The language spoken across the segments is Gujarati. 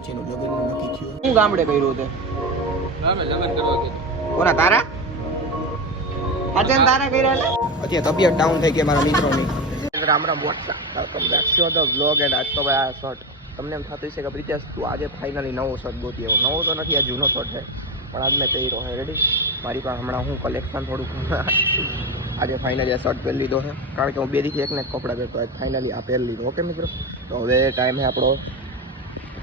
પહોંચીનું લગ્નનું નક્કી થયું. હું ગામડે કર્યું તે અમે લગ્ન કરવા કીધું. કોના તારા તારા કર્યા એટલે અત્યારે તબિયત ડાઉન થઈ ગઈ મારા મિત્રોની. Ram Ram WhatsApp welcome back to the vlog and આજ તો ભાઈ આ શોર્ટ તમને એમ થતું છે કે પ્રિતેશ તું આજે ફાઇનલી નવો શોર્ટ ગોતી આવ્યો. નવો તો નથી, આ જૂનો શોર્ટ છે પણ આજ મેં પહેર્યો છે. રેડી મારી પાસે હમણાં હું કલેક્શન થોડુંક આજે ફાઇનલી આ શર્ટ પહેરી લીધો છે કારણ કે હું બે દીથી એકને કપડાં પહેરતો આજ ફાઇનલી આ પહેરી લીધો. ઓકે મિત્રો, તો હવે ટાઈમ છે આપણો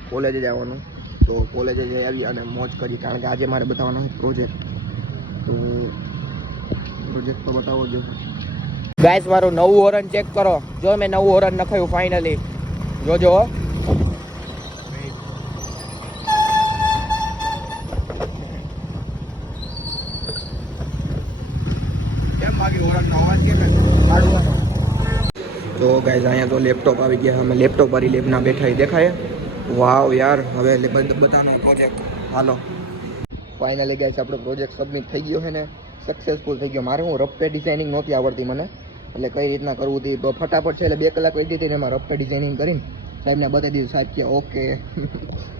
કોલેજે જવાનું. તો કોલેજે જઈ આવી અને મોજ કરી કારણ કે આજે મારે બતાવવાનો છે પ્રોજેક્ટ. તો પ્રોજેક્ટ તો બતાવવો જ ગાઈસ. મારું નવું હોરન ચેક કરો. જો મેં નવું હોરન નખાયું ફાઇનલી, જોજો. તો ગાઈસ અહીંયા તો લેપટોપ આવી ગયા. અમે લેપટોપ વાળી લેબના બેઠા દેખાય. વાવ યાર, હવે બધાનો પ્રોજેક્ટ હાલો. ફાઇનલી ગાઈસ આપણો પ્રોજેક્ટ સબમિટ થઈ ગયો છે ને સક્સેસફુલ થઈ ગયો. મારે હું રફ પે ડિઝાઇનિંગ નહોતી આવડતી મને, એટલે કઈ રીતના કરવું હતી ફટાફટ છે. એટલે 2 કલાક વહી હતી ને એમાં રફ પે ડિઝાઇનિંગ કરીને સાહેબને બતાવી દીધું. સાહેબ કે ઓકે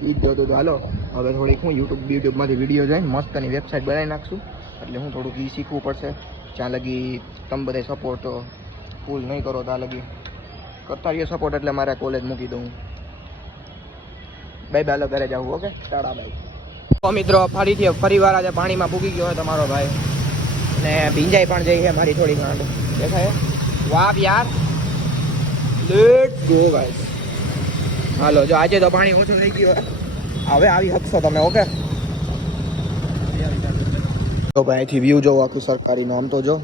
એ જ જોતું હતું. હાલો હવે થોડીક હું યુટ્યુબમાંથી વિડીયો જોઈને મસ્તની વેબસાઇટ બનાવી નાખશું. એટલે હું થોડુંક એ શીખવું પડશે. જ્યાં લગી તમે બધા સપોર્ટ ફૂલ નહીં કરો ત્યાં લગી કરતા રહીએ સપોર્ટ. એટલે મારે કોલેજ મૂકી દઉં. બાય બાય, ઘરે જવું. Okay tata by. તો મિત્રો ફરી વાર આજે પાણીમાં ભૂગી ગયો હોય તમારો ભાઈ ને ભીંજાઈ પણ જઈ છે મારી થોડી ગાંડ દેખાય. વાહ યાર, લેટ્સ ગો ગાઈસ. હાલો જો આજે તો પાણી ઓછું થઈ ગયું હવે આવી શકશો તમે. ઓકે તો ભાઈ અહીંથી વ્યૂ જોવો આખું સરકારીનું. આમ તો જો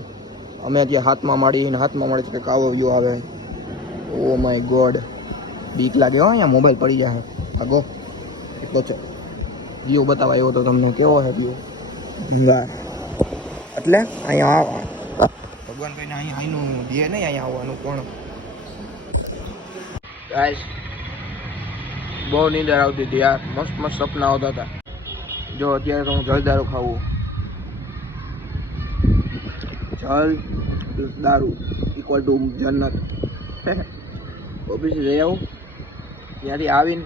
અમે ત્યાં હાથમાં મળી કંઈક આવો વ્યૂ આવે. ઓ માય ગોડ, બીક લાગે હો, અહીંયા મોબાઈલ પડી જાય. આગો એટલો છે વ્યૂ બતાવા આવ્યો તો તમને. કેવો છે વ્યૂ? વાહ. એટલે અહીંયા ભગવાન કહીને અહીંનું ધ્યેય નહીં અહીંયા આવવાનું કોણ. ગાઈસ બહુ નીંદર આવતી હતી યાર. મસ્ત મસ્ત સપના આવતા હતા. જો અત્યારે તો હું જલદારું ખાવું. જલ દારૂ ઇક્વલ ટુ જન્નત. ઓફિસે જઈ આવું, ત્યાંથી આવીને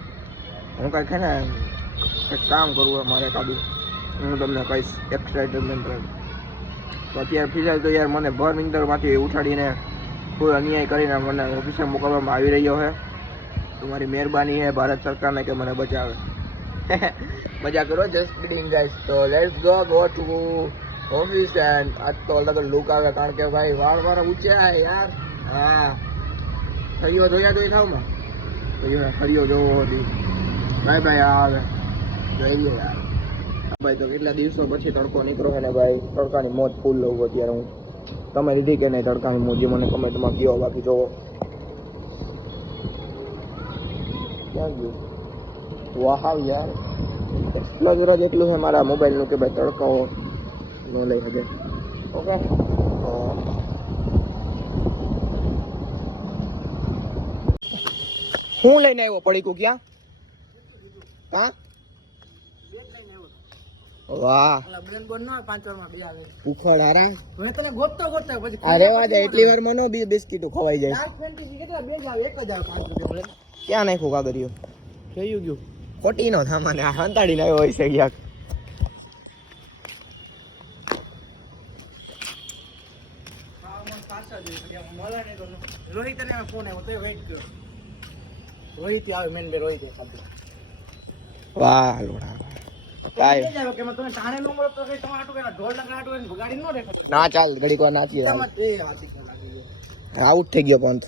હું કાંઈક છે ને કંઈક કામ કરવું મારે કાબી. હું તમને કહીશ એક્સાઇટમેન્ટ. તો અત્યારે ફિલહાલ તો યાર મને ભર નીંદરમાંથી ઉઠાડીને કોઈ અન્યાય કરીને મને ઓફિસે મોકલવામાં આવી રહ્યો છે. તમારી મહેરબાની છે ભારત સરકારને કે મને બચાવે. મજા કરો, જસ્ટ કિડિંગ ગાઈસ. તો let's go to office. And આજ તો અલગ લુક આવે કારણ કે ભાઈ વાળ મારા ઊંચા યાર. હા ફરીઓ જોયા તો એ થાવમાં ફરીઓ જોવો હતી. ભાઈ ભાઈ આવે જોઈએ યાર. ભાઈ તો કેટલા દિવસો પછી તડકો નીકળો છે ને ભાઈ. તડકાની મોજ ફૂલ લઉં અત્યારે હું. તમે લીધી કે નહીં તડકાની મોજ? મને કમેન્ટમાં કહો. બાકી જોવો ક્યાં ગયું. વાહ યાર, એક્સપ્લોઝર જ એટલું છે મારા મોબાઈલનું કે ભાઈ તડકાઓ ન લઈ શકે. ઓકે હું લઈને આવ્યો પડીકું? ક્યાં? હા વાહ ઉખડ હારા. અરે વાહ, એટલી વાર મનો બિસ્કીટો ખવાઈ જાય. ક્યાં નાખ્યું કાગળિયો? થયું ગયું ખોટી નો સામાન હંતાડીને આવ્યો હોય છે ક્યાંક. રોહિત ને ફોન આવ્યો તો વેઇટ કર્યો. રોહિત આવે મેન બે રોહિત. વાહ લોડા ના ચાલ ઘડીક વાર નાચીએ. આઉટ થઈ ગયો પંથ.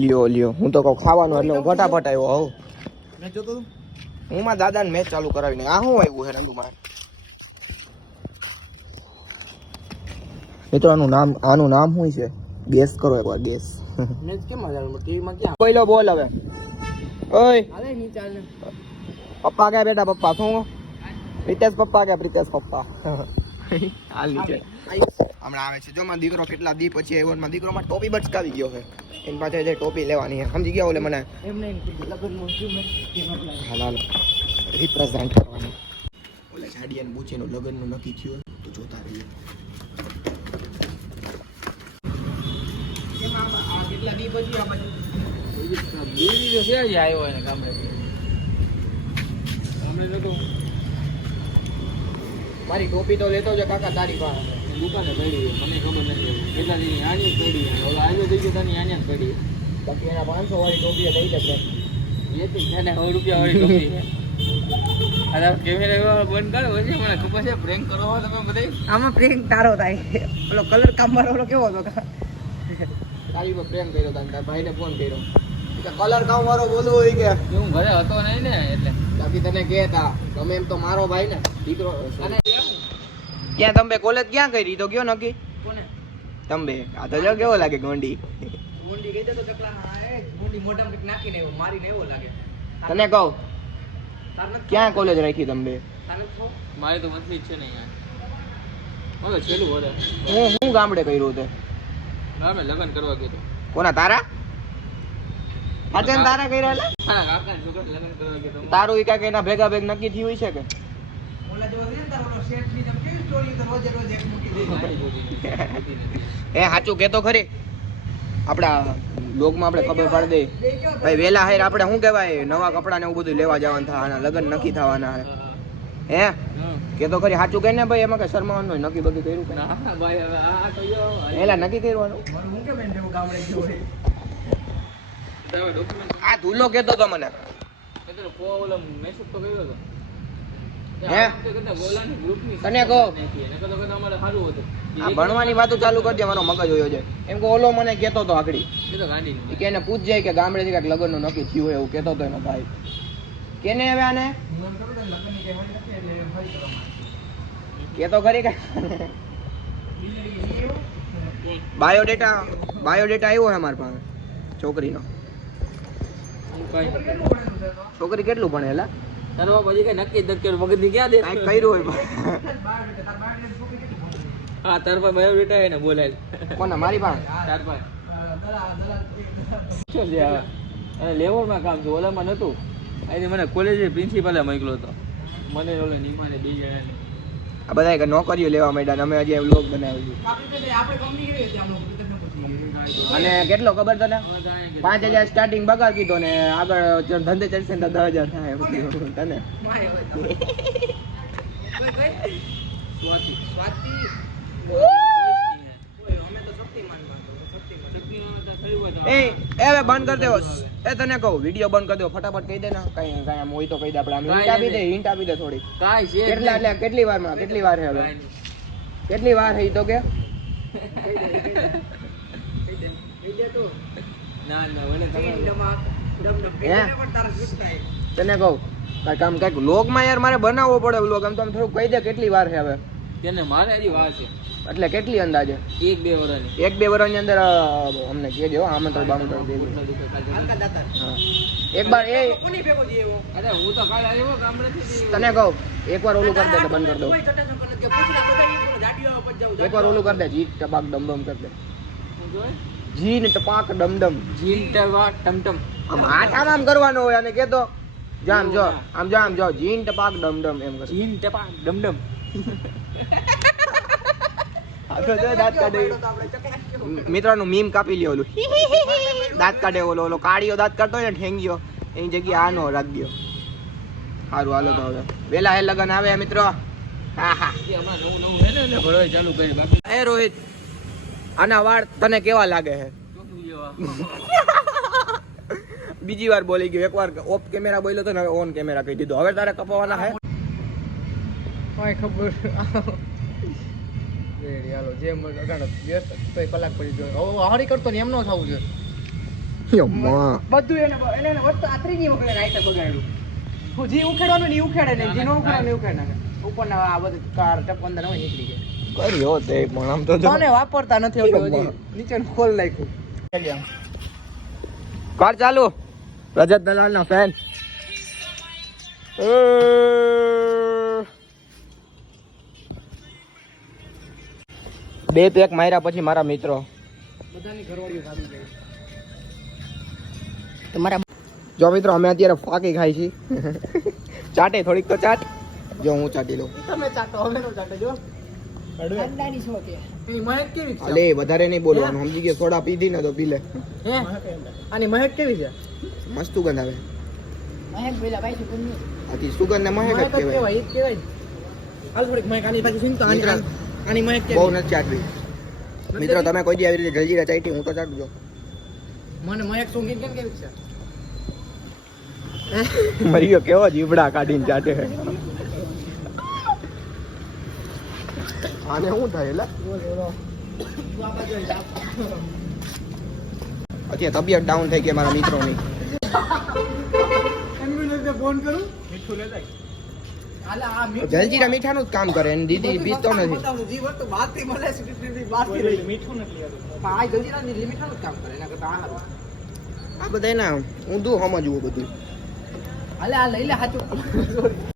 લ્યો હું તો કહું ખાવાનું એટલે હું ફટાફટ આવ્યો હોઉં. હું મારા દાદાને મેચ ચાલુ કરાવીને આ શું આવ્યું છે રંડુમાં. મિત્રો આનું નામ શું છે? ગેસ કરો એકવાર. ગેસ બોલો બોલ હવે. ઓય પપ્પા ક્યાં બેટા? પપ્પા શું? પ્રિતેશ પપ્પા ક્યાં? પ્રિતેશ પપ્પા હાલ નીચે હમણાં આવે છે. જો મારો દીકરો કેટલા દી પછી આવ્યો. મારા દીકરો માં ટોપી બચકાવી ગયો છે. એની પાસે જે ટોપી લેવાની છે સમજી ગયા. ઓલે મને હાલ રિપ્રેઝેન્ટ કરવાનું. ઓલે જાડિયાને પૂછીને લગ્નનું નક્કી થયું તો જોતા રહીએ. કેટલા દી પછી આ બાજુ બીજી તો છે જ આવ્યો એને ગામડે નતો મારી ટોપી તો લેતો છે કાકા તારી પાસે. દુકાને પડી મને ખબર નથી કેટલા દી આની જ પડી ઓલા આવ્યો થઈ ગયો તાની આની જ પડી બાકી એના 500 વાળી ટોપી દઈ દે. એ તો છે ને 100 રૂપિયા વાળી ટોપી છે. અરે કેમેરા બંધ કરો પછી મને ખબર છે પ્રેન્ક કરો તમે બધા. આમાં પ્રેન્ક તારો થાય. ઓલો કલર કામવાળો ઓલો કેવો હતો તારી પર પ્રેમ કર્યો તારા ભાઈને ફોન કર્યો કે કલર કામ વાળો બોલવો હોય કે હું ઘરે હતો નહીં ને એટલે બાકી તને કહેતા ગમે એમ તો મારો ભાઈ ને દીકરો. અને ક્યાં તમે કોલેજ ક્યાં કરી તો કયો નક્કી કોને તમે આ તો જો કેવો લાગે ગોંડી. ગુંડી ગઈ તો ચકલા એ ગુંડી મોઢામાં કંઈક નાખીને એવું મારીને એવો લાગે. તને કહું તાર નથી ક્યાં કોલેજ રાખી તમે? તાર નથી થવું? મારે તો મતલી જ છે ને યાર હવે છેલ્લું વરે હું ગામડે કર્યું તે અમે લગ્ન કરવા ગયો કોના તારા તારા કર્યા એટલે હા કાકા છોકરા લગ્ન કરવા ગયો તારું ઈ કાંઈક એના ભેગા ભેગ નક્કી થયું હોય છે કે ઓલા જેવો છે ને તારો ઓલો શેઠ ની જેમ કેવી સ્ટોરી તો રોજે રોજ એક મૂકી દે. એ સાચું કેતો ખરી આપડા લોકમાં આપણે ખબર પાડી દે ભાઈ વેલા હાયર આપણે શું કહેવાય નવા કપડા ને એવું બધું લેવા જવાનું થવાના લગ્ન નક્કી થવાના હે કેતો ખરી સાચું કહે ને ભાઈ એમાં કઈ શરમાવાનું હોય નક્કી બધું કર્યું કે ના ભાઈ હવે આ તો જો એલા નક્કી કરવાનું મને હું કે બેન જેવું ગામડે ગયો હોય. તમે ડોક્યુમેન્ટ આ ધૂલો કેતો તો મને એટલે કો ઓલો મેસેજ તો કર્યો હતો હે? બોલાની ગ્રુપની તને કહો. એને કદો કદો અમારે સારું હતું આ ભણવાની વાતો ચાલુ કરજે મારો મગજ હોયો છે એમ કે ઓલો મને કેતો તો આગળ એ તો ગાંડી કે એને પૂછજે કે ગામડેથી કાંઈક લગ્નનું નક્કી થયું હોય એવું કેતો તો એનો ભાઈ કેને હવે આને મન કરું ને લગ્નની કઈ હોય નથી એટલે હોય કરવા. કેતો ખરી કે બાયોડેટા આવ્યો છે મારી પાસે છોકરીનો. છોકરી કેટલું ભણે એલા તારો પછી કઈ નક્કી જ નથી કર્યું મગજ ની ક્યાં દે કાંઈક કર્યું હોય હા તાર પર બાયોડેટા હે ને બોલાય કોને મારી પાસે તાર પર શું છે હવે અને લેવલમાં કામ છે ઓલામાં નતું અહીં મને કોલેજે પ્રિન્સિપાલે મોકલ્યો હતો મને ઓલે નિમાને બે જણાને આ બધા કે નોકરીઓ લેવા માંડ્યા અને અમે હજી વ્લોગ બનાવ્યું આપણે કંપની કેવી હતી આમ અને કેટલો ખબર તને 5000 સ્ટાર્ટિંગ બગાડ કીધો ને આગળ જો ધંધે ચડશે ને તો 10000 થાય એવું કીધું તને માય હોય તો. કોઈ કઈ સ્વાતિ સ્વાતિ સ્વાતિ ઓય અમે તો શક્તિમાનમાં તો શક્તિમાન એ હવે બંધ કરી દેવો એ તને કહું વિડિયો બંધ કરી દેવો ફટાફટ કહી દે ને કઈ કઈ આમ હોય તો કહી દે આપણે આમ હિન્ટ આપી દે થોડી કાઈ છે કેટલા એટલે કેટલી વારમાં કેટલી વાર છે હવે કેટલી વાર છે ઈ તો કે ના ના મને તમારે ડમક ડમ હે? પણ તારા સ્વિચ થાય. તને કહું કાંઈક આમ કાંઈક વ્લોગમાં યાર મારે બનાવવો પડે વ્લોગ આમ તો આમ થોડું કહી દે કેટલી વાર છે હવે તેને મારે હજી વાર છે એટલે કેટલી અંદાજે 1-2 વર્ષની 1-2 વર્ષની અંદર અમને કહેજો આમંત્રણ બામંત્રણ દેજો હલકા જાતા હા એકવાર એ કોની ભેગો છે એવો અરે હું તો કાલે આવ્યો ગામડેથી તને કહું એકવાર ઓલું કરી દે તો બંધ કરી દઉં કોઈ ચટાચટ કરે કે પૂછ લે બધા એ પૂરો જાડિયો પર જાવ એકવાર ઓલું કરી દે જીત ટપાક ડમડમ કરી દે હું જોઈ જીન ટપાક ડમડમ જીન ટવા ટમટમ આમ આઠામાં આમ કરવાનો હોય અને કેતો જામ જો આમ જો જીન ટપાક ડમડમ એમ કર જીન ટપા ડમડમ આ તો જો દાંત કાઢે મિત્રોનું મીમ કાપી લ્યો ઓલું દાંત કાઢે ઓલો કાળિયો દાંત કાઢતો હોય ને ઠેંગિયો એની જગ્યાએ આનો રાખ દ્યો સારું હાલો તો હવે વેલા હે લગન આવે મિત્રો હા હા એ હમણાં નવું હે ને એટલે ભરવાઈ ચાલુ કરી બાકી એ રોહિત આના વાળ તને કેવા લાગે છે ચોખ્ખું જેવા બીજી વાર બોલી ગયો એકવાર ઓફ કેમેરા બોલ્યો તો ને હવે ઓન કેમેરા કહી દીધો હવે તારે કપાવાના હે કોઈ ખબર રેડી હાલો જે મને અગાડો વ્યસ્ત કોઈ કલાક પછી જો હવે હારી કરતો ને એમ નો થવું જોઈએ બધું એને વસ્તુ આ ત્રીજી વખત રાઈતે બગાડ્યું હું જી ઉખેડવાનું ને ઈ ઉખેડે ને જી નો ઉખેડવાનું ઈ ઉખેડ નાખે ઉપરના આ બધું કાર ટપકંદર હોય નીકળી ગયા કર્યો તે પણ આમ તો જો તને વાપરતા નથી આવતું હજી નીચે ખોલ નાખ્યું કાર ચાલુ રજત દલાલ નો ફેન બે પેક માર્યા પછી મારા મિત્રો બધાની ઘરવાળીઓ ભાગી ગઈ તમારા જો મિત્રો અમે અત્યારે ફાકી ખાઈ છીએ ચાટે થોડીક તો ચાટ જો હું ચાટી લઉં તમે ચાટો અમે નો ચાટો જો ખાનદાની છો કે એની મહેક કેવી છે અલે વધારે નહીં બોલવાનું સમજી ગયો સોડા પીધી ને તો પી લે હે આની મહેક કેવી છે મસ્ત સુગંધ આવે મહેક પેલા ભાઈ છે કોની આથી સુગંધ ને મહેક જ મહેક જ કહેવાય કહેવાય ઈ જ કહેવાય હાલ થોડીક મહેક આની પાછી સીન તો આની મિત્ર, આની મહેક બહુ કેવી નથી ચાટવી મિત્રો તમે કોઈ દી આવી રીતે જલજીરા ચાટી હું તો ચાટજો મને મહેક સોંગીન કેમ કેવી છે મરીયો કેવો જીવડા કાઢીને ચાટે આને શું થાય એલા અત્યારે તબિયત ડાઉન થઈ ગઈ મારા મિત્રોની એમ્બ્યુલન્સને ફોન કરું મીઠું લેતા હાલે આ જલજીરા મીઠાનું જ કામ કરે અને દીદી પીતો નથી જી વસ્તુ બાદથી મળે છે બાદથી રહી મીઠું નથી આ જલ્દીના લિમિટનું જ કામ કરે એના કરતા આ હારું. આ બધા એના ઊંધું સમજવું બધું હાલે આ લઈ લે સાચું